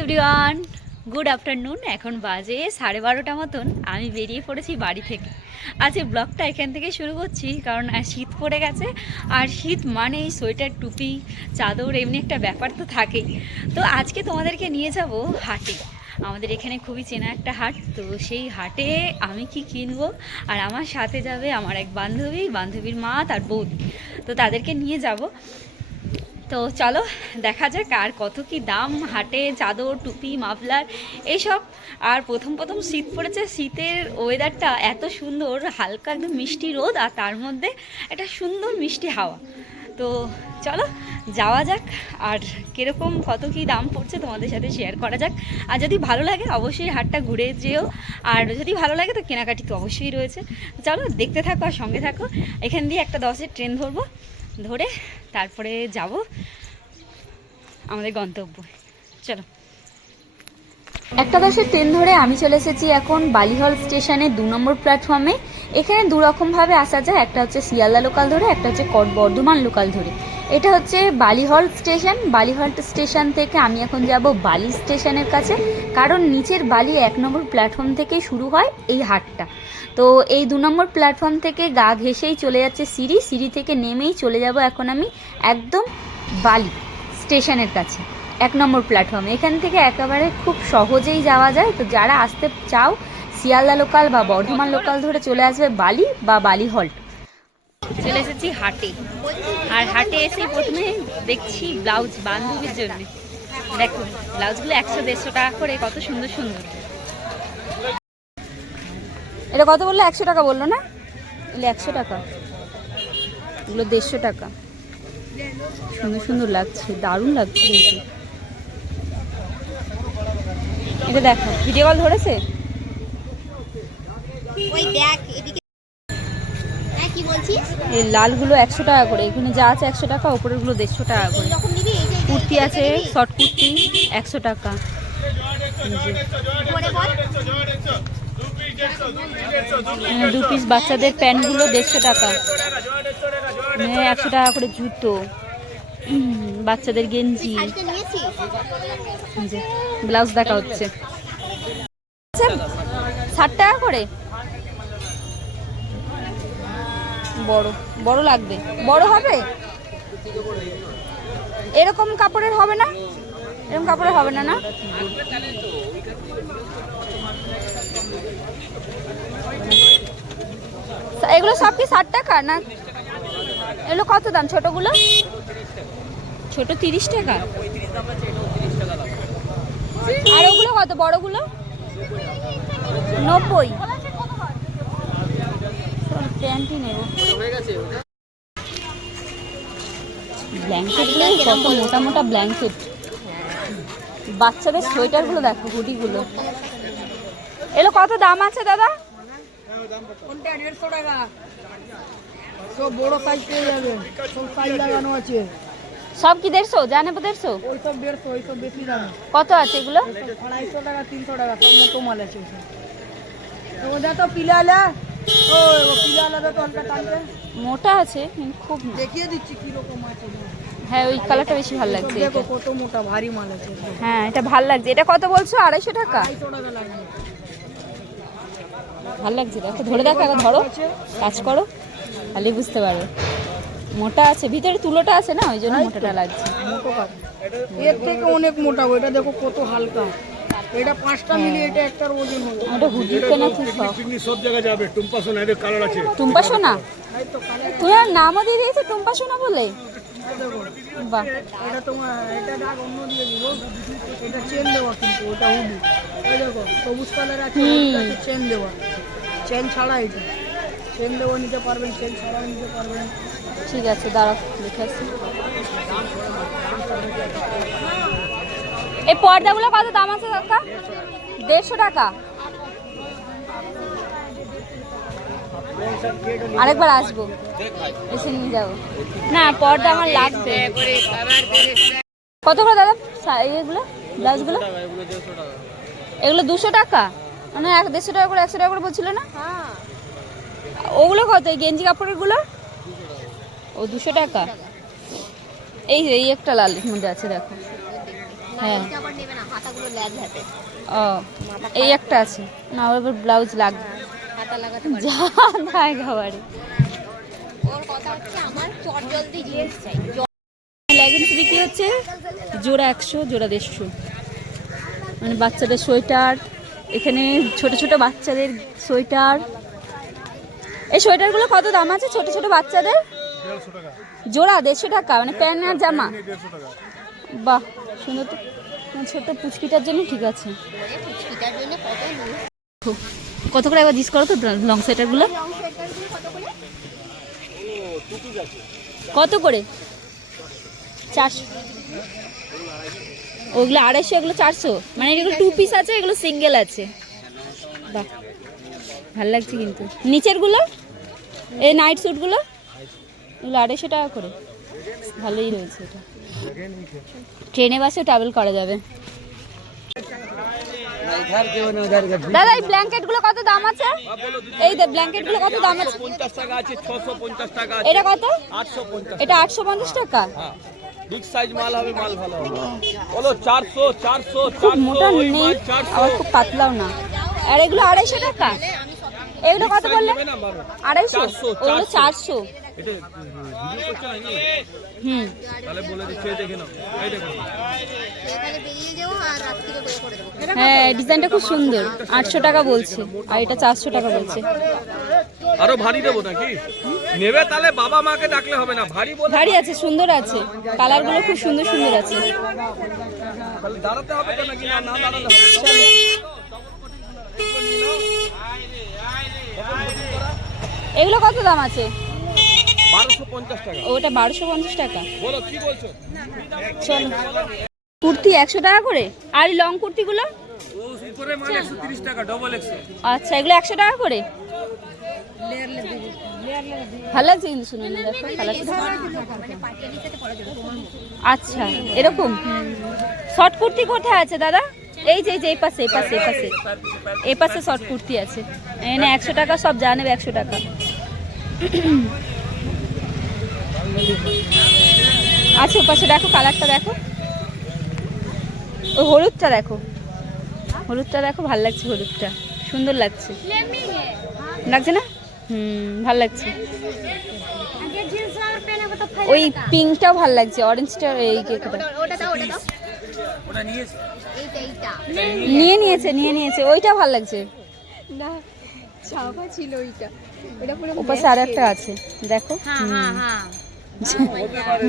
Everyone good afternoon এখন বাজে সাড়ে বারোটা মতন। আমি বেরিয়ে পড়েছি বাড়ি থেকে। আজ এই ব্লগটা এখান থেকে শুরু করছি, কারণ শীত পড়ে গেছে। আর শীত মানে সোয়েটার, টুপি, চাদর, এমনি একটা ব্যাপার তো থাকেই। তো আজকে তোমাদেরকে নিয়ে যাব হাটে। আমাদের এখানে খুবই চেনা একটা হাট। তো সেই হাটে আমি কি কিনবো? আর আমার সাথে যাবে আমার এক বান্ধবী। বান্ধবীর মা, তার বৌদি। তো তাদেরকে নিয়ে যাব। তো চলো, দেখা যাক আর কত কি দাম, হাটে, চাদর, টুপি, মাফলার, এইসব। আর প্রথম প্রথম শীত পড়েছে, শীতের ওয়েদারটা এত সুন্দর, হালকা একদম মিষ্টি রোদ, আর তার মধ্যে একটা সুন্দর মিষ্টি হাওয়া। তো চলো, যাওয়া যাক, আর কীরকম কত কি দাম পড়ছে তোমাদের সাথে শেয়ার করা যাক। আর যদি ভালো লাগে, অবশ্যই হাটটা ঘুরে যেও। আর যদি ভালো লাগে, তো কেনাকাটি তো অবশ্যই রয়েছে। চলো, দেখতে থাকো আর সঙ্গে থাকো। এখান দিয়ে একটা দশের ট্রেন ধরবো। ধরে তারপরে যাব আমাদের গন্তব্য। চলো। একটা দশের ট্রেন ধরে আমি চলে এসেছি এখন বালিহল স্টেশনে দু নম্বর প্ল্যাটফর্মে এখানে দু রকমভাবে আসা যায়, একটা হচ্ছে শিয়ালদা লোকাল ধরে, একটা হচ্ছে বর্ধমান লোকাল ধরে। এটা হচ্ছে বালিহল স্টেশন। বালিহল স্টেশন থেকে আমি এখন যাব বালি স্টেশনের কাছে। কারণ নিচের বালি এক নম্বর প্ল্যাটফর্ম থেকেই শুরু হয় এই হাটটা। তো এই দু নম্বর প্ল্যাটফর্ম থেকে গা ঘেসেই চলে যাচ্ছে সিঁড়ি। সিঁড়ি থেকে নেমেই চলে যাব এখন আমি একদম বালি স্টেশনের কাছে, এক নম্বর প্ল্যাটফর্ম। এখান থেকে একেবারে খুব সহজেই যাওয়া যায়। তো যারা আসতে চাও, শিয়ালদা লোকাল বা বর্ধমান লোকাল ধরে চলে আসবে বালি বা বালি হল্ট চলে এসেছি হাটে। আর হাটে এসে প্রথমে দেখছি ব্লাউজ বান্ধবীর জন্য। দেখো ব্লাউজগুলো একশো দেড়শো টাকা করে কত সুন্দর সুন্দর। এটা কত বলল? একশো টাকা বলল না? এগুলো একশো টাকা। এগুলো দেড়শো টাকা। সুন্দর সুন্দর লাগছে দারুণ লাগছে কিন্তু এটা দেখো ভিডিও কল ধরেছে? ওই দেখ এই লালগুলো একশো টাকা করে এখানে যা আছে একশো টাকা ওপরেরগুলো দেড়শো টাকা করে। কুর্তি আছে শর্ট কুর্তি একশো টাকা। দু পিস বাচ্চাদের প্যান্টগুলো দেড়শো টাকা। একশো টাকা করে জুতো বাচ্চাদের গেঞ্জি। ব্লাউজ দেখা হচ্ছে। আচ্ছা, ষাট টাকা করে? বড়। বড় লাগবে। বড় হবে? এরকম কাপড়ের হবে না? এরকম কাপড়ের হবে না না? এগুলো সব কি ষাট টাকা না? এগুলো কত দাম ছোটগুলো? ছোট তিরিশ টাকা। আর ওগুলো কত বড়গুলো? নব্বই। প্যান্টই নেব ব্ল্যাঙ্কেটগুলো কত মোটা মোটা ব্ল্যাঙ্কেট বাচ্চাদের সোয়েটারগুলো দেখো হুডিগুলো। এগুলো কত দাম আছে দাদা? কোনটা? দেড়শো টাকা। সব বড় সাইজ পেয়ে যাবেন সব সাইজ লাগানো আছে। সব কি দেড়শো? জানে দেড়শো। ওই সব দেড়শো ওই সব বেশি দাম। কত আছে এগুলো? আড়াইশো টাকা তিনশো টাকা সব মোটো মাল আছে ওসব। তো ওটা তো পিলালা। মোটা আছে খুব দেখিয়ে দিচ্ছি কীরকম আছে। হ্যাঁ ওই কালারটা বেশি ভালো লাগছে। দেখো কত মোটা ভারী মাল আছে। হ্যাঁ এটা ভালো লাগছে। এটা কত বলছো? আড়াইশো টাকা? ভালো লাগছে দেখো ধরে দেখো একবার ধরো। কাজ করো তাহলেই বুঝতে পারবে। মোটা আছে ভিতরে তুলোটা আছে না? ওই জন্য মোটাটা লাগছে। মোটো এর থেকে অনেক মোটা ওটা দেখো কত হালকা। এটা পাঁচটা মিলিয়ে এটা একটার ওজন হবে। কেনা খুব শখ পিকনিক সব জায়গায় যাবে টুম্পা সোনা এদের কালার আছে। টুম্পা সোনা? তাই তো কালার তুমি আর নামও দিয়ে দিয়েছ টুম্পা সোনা বলে? বাহ। এটা তোমার এটা দাগ অন্য দিয়ে দিব। এটা চেন দেওয়া কিন্তু ওটা হুডি। দেখো সবুজ কালার আছে চেন দেওয়া। চেন ছাড়া এটা। চেন দেওয়া নিতে পারবেন চেন ছাড়াও নিতে পারবেন। ঠিক আছে দেখে আসি। এই পর্দাগুলো কত দাম আছে কাকা? দেড়শো টাকা। আরেকবার আসব। এসে নিয়ে যাব। না, পর্দা আমার লাগবে। কত করে দাদা? এগুলো ব্লাউজগুলো? এগুলো দুশো টাকা? মানে এক দেড়শো টাকা করে, একশো টাকা করে বলছিল না? ওগুলো কত? এই গেঞ্জি কাপড়েরগুলো? ও, দুশো টাকা। এই এই একটা লাল মধ্যে আছে, দেখো। হ্যাঁ। আবার ও এই একটা আছে। না ওর এবার ব্লাউজ লাগবে। লাগাতে পারে যা তাই খাবারে লেগিংস বিক্রি হচ্ছে জোড়া একশো জোড়া দেড়শো। মানে বাচ্চাদের সোয়েটার এখানে ছোট ছোট বাচ্চাদের সোয়েটার। এই সোয়েটারগুলো কত দাম আছে ছোট ছোট বাচ্চাদের? জোড়া দেড়শো টাকা মানে প্যান্ট আর জামা। বাহ। সুন্দর তো ছোট্ট পুচকিটার জন্য ঠিক আছে। কত করে একবার জিজ্ঞেস করো তো লং সোয়েটারগুলো কত করে? চারশো। ওগুলো আড়াইশো, এগুলো চারশো। মানে এগুলো টু পিস আছে, এগুলো সিঙ্গেল আছে। বাহ। ভালো লাগছে কিন্তু। নিচেরগুলো এই নাইট স্যুটগুলো এগুলো আড়াইশো টাকা করে। ভালোই রয়েছে এটা। ট্রেনে বাসেও ট্রাভেল করা যাবে। দাদা এই ব্ল্যাঙ্কেটগুলো কত দাম আছে? এই ব্ল্যাঙ্কেটগুলো কত দাম আছে? পঞ্চাশ টাকা আছে ছশো পঞ্চাশ টাকা এটা কত? আটশো পঞ্চাশ এটা আটশো পঞ্চাশ টাকা? বিগ সাইজ মাল হবে মাল ভালো হবে। বলো চারশো চারশো খুব মোটা নেই আবার খুব পাতলাও না। আর এগুলো আড়াইশো টাকা? এগুলো কত বললে? আড়াইশো? ওগুলো চারশো। এটা ভিডিও করছে নাকি? হুম। তাহলে বলে দিচ্ছে দেখে নাও এই দেখো হ্যাঁ ডিজাইনটা খুব সুন্দর। আটশো টাকা বলছে আর এটা চারশো টাকা বলছে। আরও ভারী দেবো নাকি? নেবে তাহলে বাবা মাকে ডাকলে হবে না ভারী ভারী আছে সুন্দর আছে। কালারগুলো খুব সুন্দর সুন্দর আছে। দাঁড়াতে হবে তো নাকি? না হবে। এগুলো কত দাম আছে? ওটা বারোশো পঞ্চাশ টাকা। বলো চলো। কুর্তি একশো টাকা করে? আর লং কুর্তিগুলো? ও উপরে মাল একশো তিরিশ টাকা ডবল এক্সেল আচ্ছা এগুলো একশো টাকা করে? ভালো লাগছে কিন্তু শুনে দেখো আচ্ছা এরকম? শর্ট কুর্তি কোথায় আছে দাদা? এই যে এই যে এই পাশে এই পাশে এই পাশে। এই পাশে শর্ট কুর্তি আছে। এনে একশো টাকা সব যা একশো টাকা। আচ্ছা ও পাশে দেখো কালারটা দেখো। ওই হলুদটা দেখো। হলুদটা দেখো ভালো লাগছে হলুদটা। সুন্দর লাগছে। লাগছে না? হুম ভালো লাগছে। ওই পিঙ্কটাও ভালো লাগছে অরেঞ্জটা এই কেকটা নিয়ে নিয়েছে নিয়ে নিয়েছে ওইটা ভালো লাগছে। না চাপা ছিল ওইটা। ওটা পুরো ওপাশে আর একটা আছে দেখো। হ্যাঁ হ্যাঁ হ্যাঁ।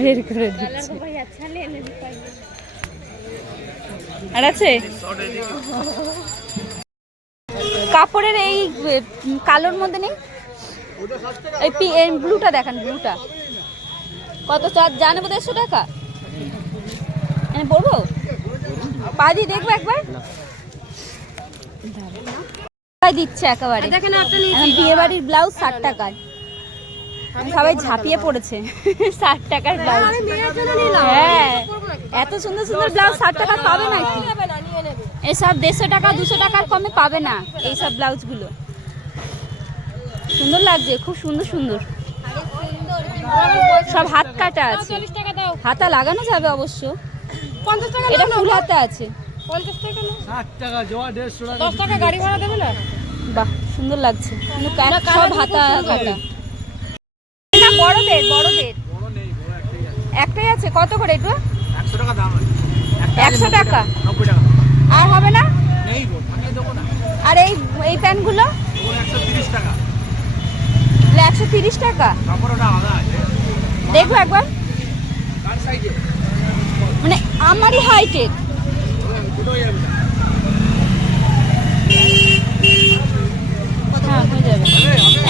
বের করে দিচ্ছে। আর আছে? কাপড়ের এই কালোর মধ্যে নেই? এই পি এই ব্লুটা দেখান ব্লুটা। কত চার জানে বোধ দেড়শো টাকা? পড়ব পা দিয়ে দেখব একবার? দিচ্ছে একেবারে। বিয়ে বাড়ির ব্লাউজ ষাট টাকায়। সবাই ঝাঁপিয়ে পড়েছে। ষাট টাকার ব্লাউজ হ্যাঁ। এত সুন্দর সুন্দর ব্লাউজ ষাট টাকা পাবে না এসব দেড়শো টাকা দুশো টাকার কমে পাবে না এইসব ব্লাউজগুলো সুন্দর লাগছে খুব সুন্দর সুন্দর। সব হাত কাটা আছে। হাতা লাগানো যাবে অবশ্য। এটা ফুল হাতে আছে। বাহ সুন্দর লাগছে। কিন্তু সব হাতা কাটা। বড়দের বড়দের। একটাই আছে কত করে একটু একশো টাকা দাম একশো টাকা? আর হবে না? আর এই এই প্যান্টগুলো একশো তিরিশ টাকা। দেখব একবার। মানে আমারই হাইটের। হ্যাঁ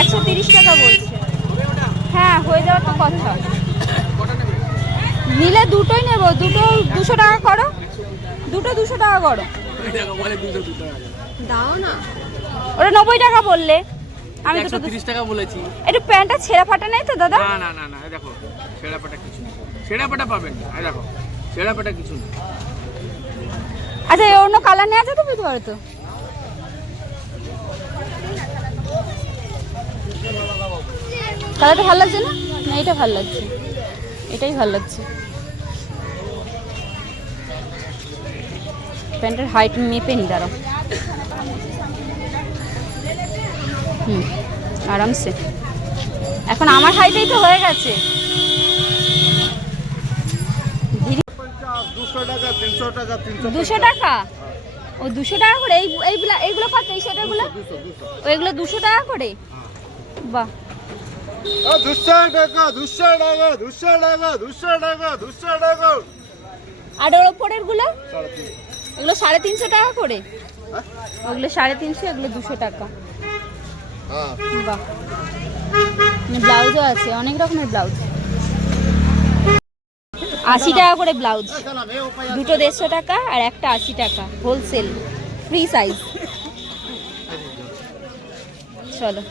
একশো তিরিশ টাকা বলছে। হ্যাঁ হয়ে যাওয়ার তো কথা। নিলে দুটোই নেব দুটো দুশো টাকা করো। দুটো দুশো টাকা করো। দাও না। ওটা নব্বই টাকা বললে। আমি একশো দুটো তিরিশ টাকা বলেছি। একটু প্যান্টটা ছেঁড়া ফাটা নেই তো দাদা? না না না না দেখো ছেঁড়া পাটা কিছু নেই। ছেঁড়া পাটা পাবেন না দেখো ছেঁড়া পাটা কিছু নেই। আচ্ছা অন্য কালার নেই আছে তো বুঝতে পারো তো? কালারটা ভালো লাগছে না? না এটা ভালো লাগছে। এটাই ভালো লাগছে। প্যান্টের হাইট মেপে নি দাঁড়াও। হুম আরামসে। এখন আমার হাইটেই তো হয়ে গেছে। দুশো টাকা? ও দুশো টাকা করে? এই এইগুলো এইগুলো কত? এই ওইগুলো দুশো টাকা করে? বাহ। দুশো টাকা দুশো টাকা দুশো টাকা দুশো টাকা দুশো টাকা আর ওর ওপরেরগুলো? এগুলো সাড়ে তিনশো টাকা করে? ওগুলো সাড়ে তিনশো এগুলো দুশো টাকা। হ্যাঁ। বাহ। ব্লাউজও আছে অনেক রকমের ব্লাউজ। আশি টাকা করে ব্লাউজ। দুটো দেড়শো টাকা আর একটা আশি টাকা হোলসেল ফ্রি সাইজ। চলো।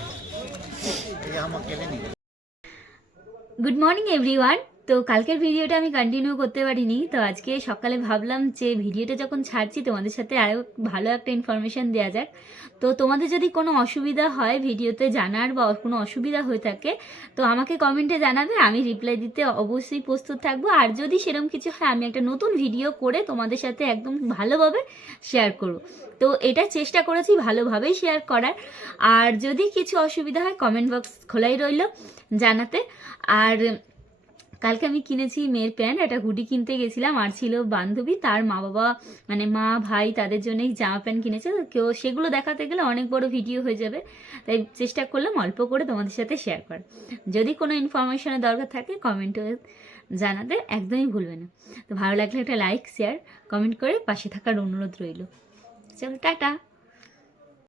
গুড মর্নিং এভরিওয়ান তো কালকের ভিডিওটা আমি কন্টিনিউ করতে পারিনি, তো আজকে সকালে ভাবলাম যে ভিডিওটা যখন ছাড়ছি তোমাদের সাথে আরও ভালো একটা ইনফরমেশান দেওয়া যাক। তো তোমাদের যদি কোনো অসুবিধা হয় ভিডিওতে জানার বা কোনো অসুবিধা হয়ে থাকে, তো আমাকে কমেন্টে জানাবে, আমি রিপ্লাই দিতে অবশ্যই প্রস্তুত থাকব। আর যদি সেরকম কিছু হয়, আমি একটা নতুন ভিডিও করে তোমাদের সাথে একদম ভালোভাবে শেয়ার করব। তো এটা চেষ্টা করেছি ভালোভাবেই শেয়ার করার। আর যদি কিছু অসুবিধা হয় কমেন্ট বক্স খোলাই রইল জানাতে। আর কালকে আমি কিনেছি মেয়ের প্যান্ট, একটা হুডি কিনতে গেছিলাম, আর ছিল বান্ধবী, তার মা বাবা মানে মা, ভাই, তাদের জন্যই জামা প্যান্ট কিনেছে। কেউ, সেগুলো দেখাতে গেলে অনেক বড় ভিডিও হয়ে যাবে। তাই চেষ্টা করলাম অল্প করে তোমাদের সাথে শেয়ার করার। যদি কোনো ইনফরমেশনের দরকার থাকে কমেন্টে জানাতে একদমই ভুলবে না। তো ভালো লাগলে একটা লাইক শেয়ার কমেন্ট করে পাশে থাকার অনুরোধ রইল। চলো, টাটা!